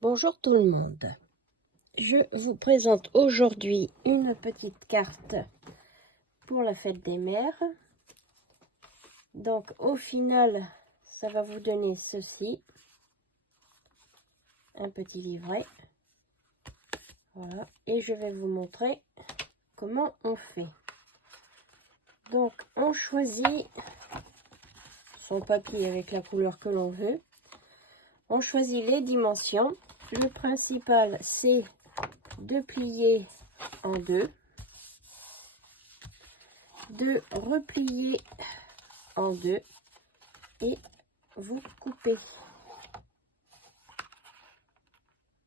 Bonjour tout le monde, je vous présente aujourd'hui une petite carte pour la fête des mères. Donc au final, ça va vous donner ceci, un petit livret. Voilà, et je vais vous montrer comment on fait. Donc on choisit son papier avec la couleur que l'on veut. On choisit les dimensions. Le principal, c'est de plier en deux, de replier en deux et vous coupez.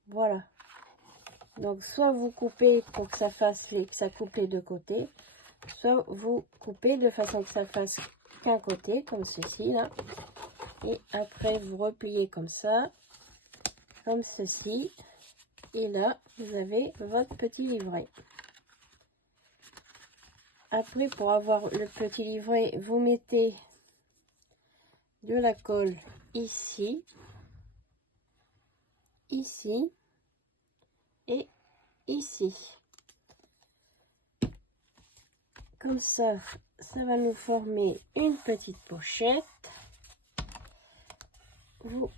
Voilà. Donc soit vous coupez pour que ça fasse que ça coupe les deux côtés, soit vous coupez de façon que ça fasse qu'un côté, comme ceci là. Et après vous repliez comme ça, comme ceci. Et là, vous avez votre petit livret. Après, pour avoir le petit livret, vous mettez de la colle ici, ici et ici. Comme ça, ça va nous former une petite pochette. Vous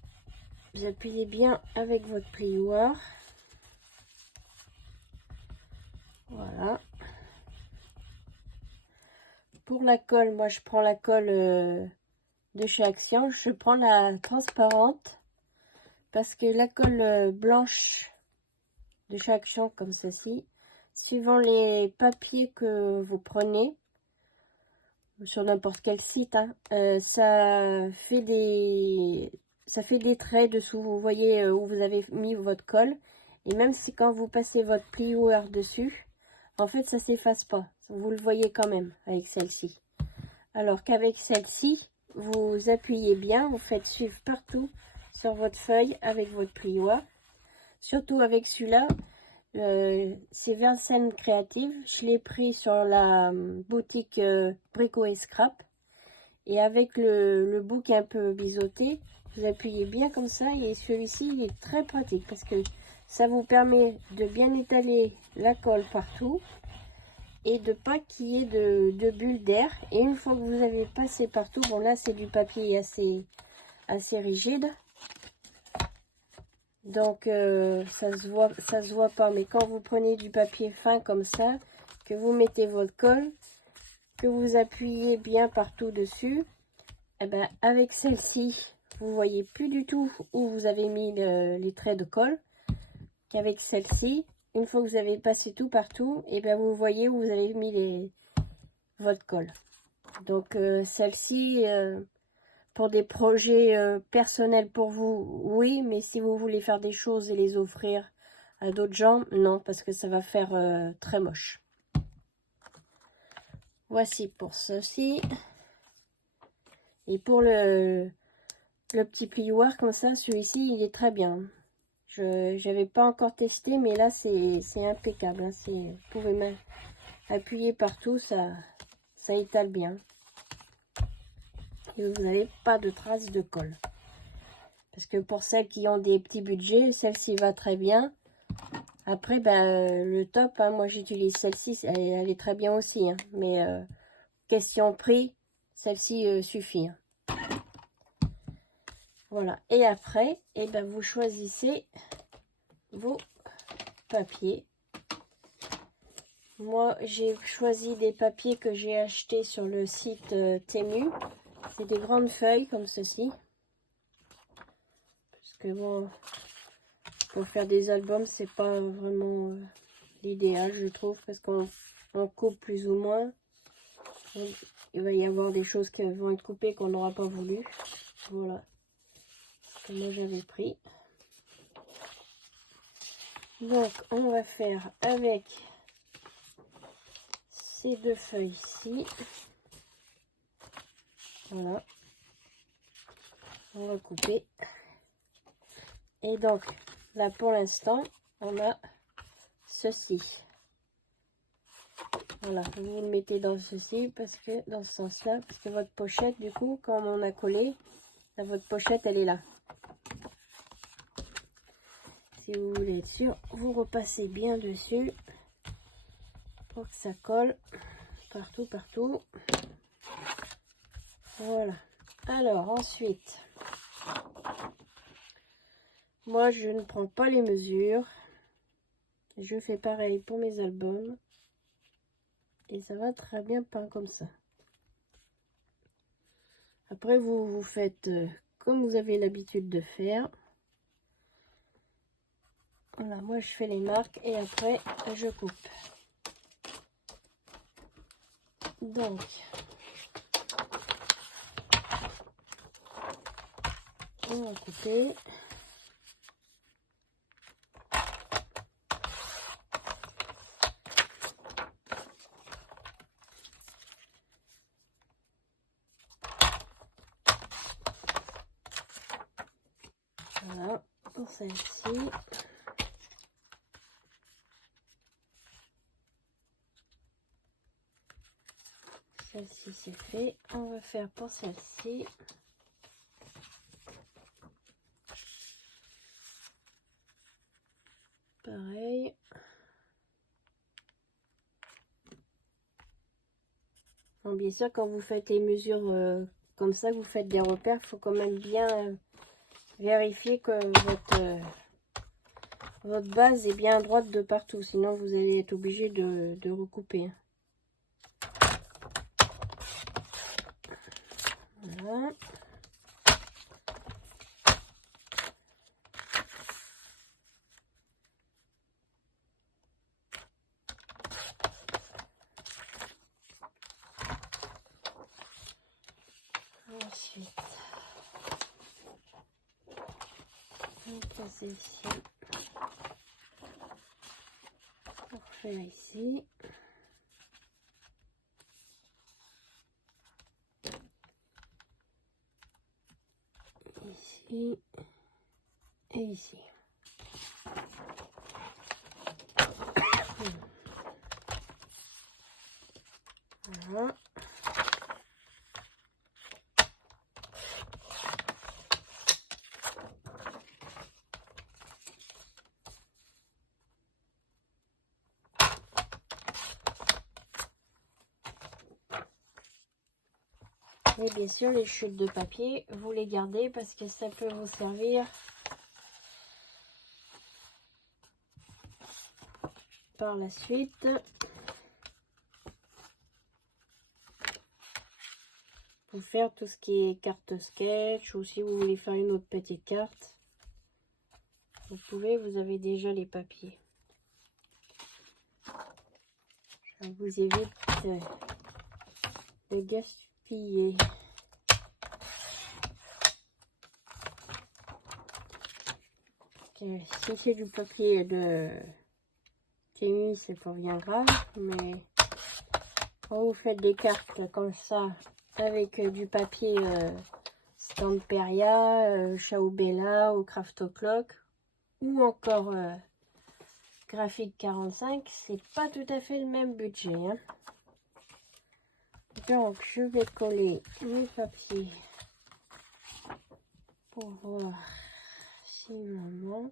appuyez bien avec votre plioir. Voilà. Pour la colle, moi je prends la colle de chez Action. Je prends la transparente parce que la colle blanche de chez Action, comme ceci, suivant les papiers que vous prenez sur n'importe quel site, hein, ça fait des traits dessous. Vous voyez où vous avez mis votre colle, et même si quand vous passez votre plioir dessus, en fait ça s'efface pas, vous le voyez quand même avec celle-ci. Alors qu'avec celle-ci, vous appuyez bien, vous faites suivre partout sur votre feuille avec votre plioir. Surtout avec celui-là, c'est Vincennes Créative. Je l'ai pris sur la boutique Brico et Scrap. Et avec le bouc un peu biseauté, vous appuyez bien comme ça. Et celui-ci, il est très pratique parce que ça vous permet de bien étaler la colle partout et de pas qu'il y ait de bulles d'air. Et une fois que vous avez passé partout, bon là c'est du papier assez rigide. Donc ça se voit pas, mais quand vous prenez du papier fin comme ça, que vous mettez votre colle, que vous appuyez bien partout dessus, et ben avec celle-ci, vous voyez plus du tout où vous avez mis les traits de colle. Qu'avec celle-ci, une fois que vous avez passé tout partout, et ben vous voyez où vous avez mis votre colle. Donc celle-ci, pour des projets personnels pour vous, oui, mais si vous voulez faire des choses et les offrir à d'autres gens, non, parce que ça va faire très moche. Voici pour ceci. Et pour le petit plioir comme ça, celui-ci, il est très bien. Je n'avais pas encore testé, mais là, c'est impeccable. Hein. Vous pouvez même appuyer partout, ça étale bien. Et vous n'avez pas de traces de colle. Parce que pour celles qui ont des petits budgets, celle-ci va très bien. Après, ben, le top, hein, moi j'utilise celle-ci, elle est très bien aussi. Hein, mais question prix, celle-ci suffit. Hein. Voilà. Et après, eh ben, vous choisissez vos papiers. Moi, j'ai choisi des papiers que j'ai achetés sur le site Temu. C'est des grandes feuilles comme ceci. Parce que bon, pour faire des albums, c'est pas vraiment l'idéal, je trouve, parce qu'on coupe plus ou moins. Donc, il va y avoir des choses qui vont être coupées qu'on n'aura pas voulu. Voilà. Ce que moi j'avais pris. Donc, on va faire avec ces deux feuilles-ci. Voilà. On va couper. Et donc, là pour l'instant, on a ceci. Voilà, vous le mettez dans ceci, parce que dans ce sens-là, parce que votre pochette, du coup, comme on a collé, là, votre pochette, elle est là. Si vous voulez être sûr, vous repassez bien dessus pour que ça colle partout, partout. Voilà. Alors ensuite, moi je ne prends pas les mesures. Je fais pareil pour mes albums. Et ça va très bien peint comme ça. Après, vous faites comme vous avez l'habitude de faire. Voilà, moi je fais les marques et après je coupe. Donc, on va couper. Voilà, pour celle-ci. Celle-ci c'est fait. On va faire pour celle-ci. Pareil. Bon, bien sûr, quand vous faites les mesures comme ça, que vous faites des repères, il faut quand même bien vérifier que votre base est bien droite de partout. Sinon, vous allez être obligé de recouper. Voilà. Ensuite, on prend celle-ci pour faire ici. Ici et ici. Voilà. Et bien sûr, les chutes de papier, vous les gardez parce que ça peut vous servir par la suite. Pour faire tout ce qui est carte sketch ou si vous voulez faire une autre petite carte, vous pouvez, vous avez déjà les papiers. Ça vous évite de gaspiller. Si c'est du papier de tennis, c'est pas bien grave, mais quand vous faites des cartes comme ça avec du papier Stamperia, Ciao Bella ou Craft O'Clock ou encore Graphique 45, c'est pas tout à fait le même budget. Hein. Donc je vais coller mes papiers pour voir s'il me manque.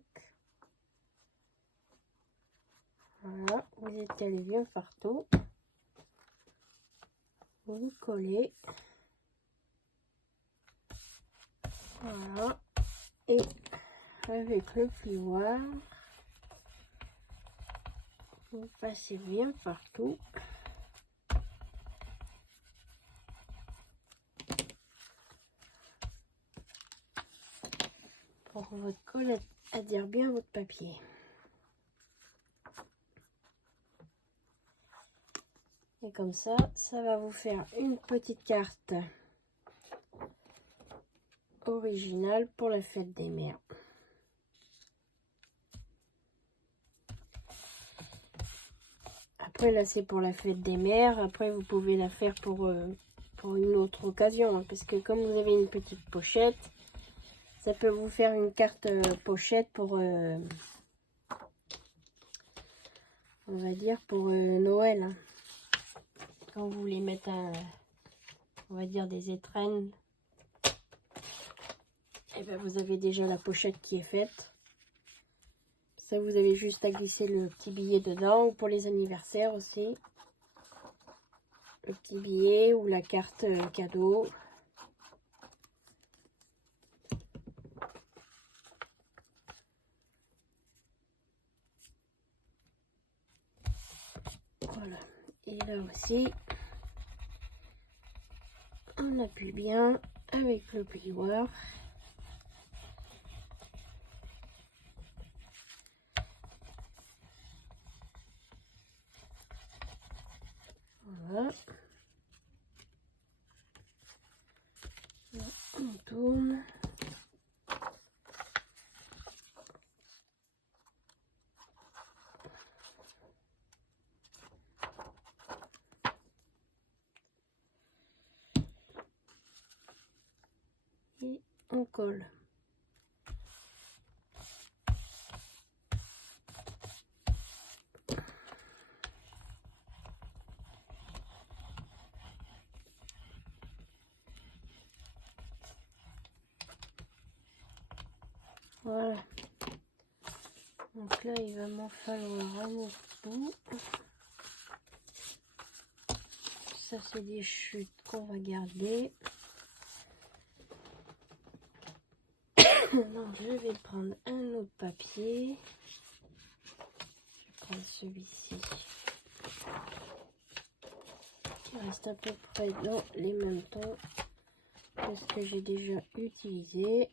Voilà, vous étalez bien partout. Vous collez. Voilà. Et avec le plioir, vous passez bien partout. Pour que votre colle adhère bien à votre papier. Et comme ça, ça va vous faire une petite carte originale pour la fête des mères. Après là c'est pour la fête des mères. Après vous pouvez la faire pour une autre occasion. Hein, parce que comme vous avez une petite pochette, ça peut vous faire une carte pochette pour on va dire pour Noël. Hein. Quand vous voulez mettre on va dire des étrennes, et ben vous avez déjà la pochette qui est faite. Ça, vous avez juste à glisser le petit billet dedans, ou pour les anniversaires aussi. Le petit billet ou la carte cadeau. Voilà. Et là aussi, on appuie bien avec le plioir. Voilà. On tourne. Et on colle. Voilà. Donc là, il va m'en falloir un autre bout. Ça, c'est des chutes qu'on va garder. Donc, je vais prendre un autre papier. Je vais prendre celui-ci. Qui reste à peu près dans les mêmes tons que ce que j'ai déjà utilisé.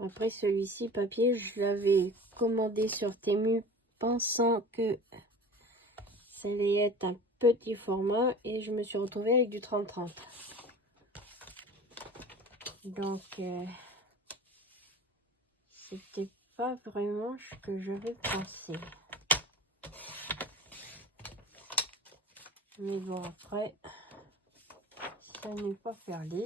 Après celui-ci, papier, je l'avais commandé sur Temu pensant que ça allait être un petit format et je me suis retrouvée avec du 30-30. Donc, c'était pas vraiment ce que j'avais pensé. Mais bon, après, ça n'est pas perdu.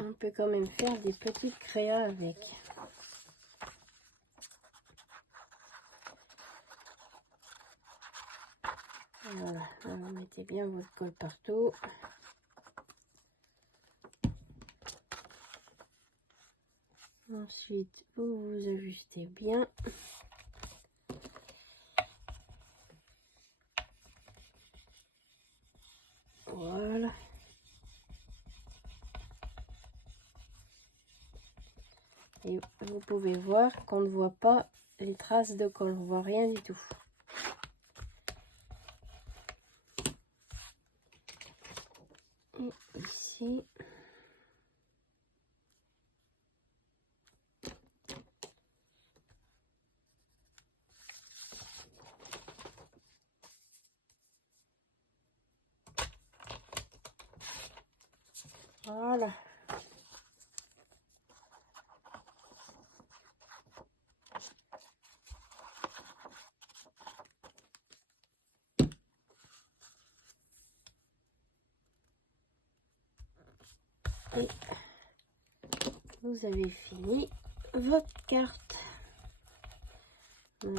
On peut quand même faire des petites créas avec. Voilà, vous mettez bien votre colle partout. Ensuite, vous vous ajustez bien. Voilà. Et vous pouvez voir qu'on ne voit pas les traces de colle, on ne voit rien du tout. Et ici, voilà. Et vous avez fini votre carte.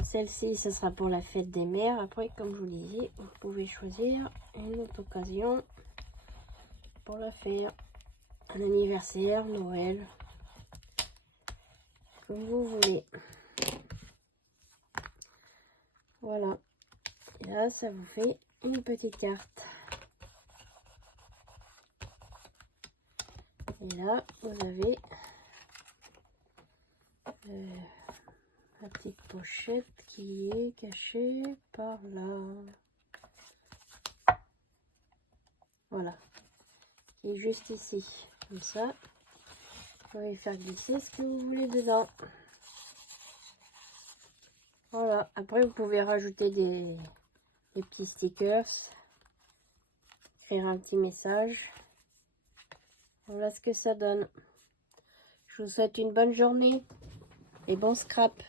Celle-ci, ce sera pour la fête des mères. Après, comme je vous disais, vous pouvez choisir une autre occasion pour la faire. Un anniversaire, Noël, comme vous voulez. Voilà. Et là, ça vous fait une petite carte. Et là, vous avez la petite pochette qui est cachée par là. Voilà. Qui est juste ici. Comme ça, vous pouvez faire glisser ce que vous voulez dedans. Voilà. Après, vous pouvez rajouter des petits stickers. Écrire un petit message. Voilà ce que ça donne. Je vous souhaite une bonne journée et bon scrap.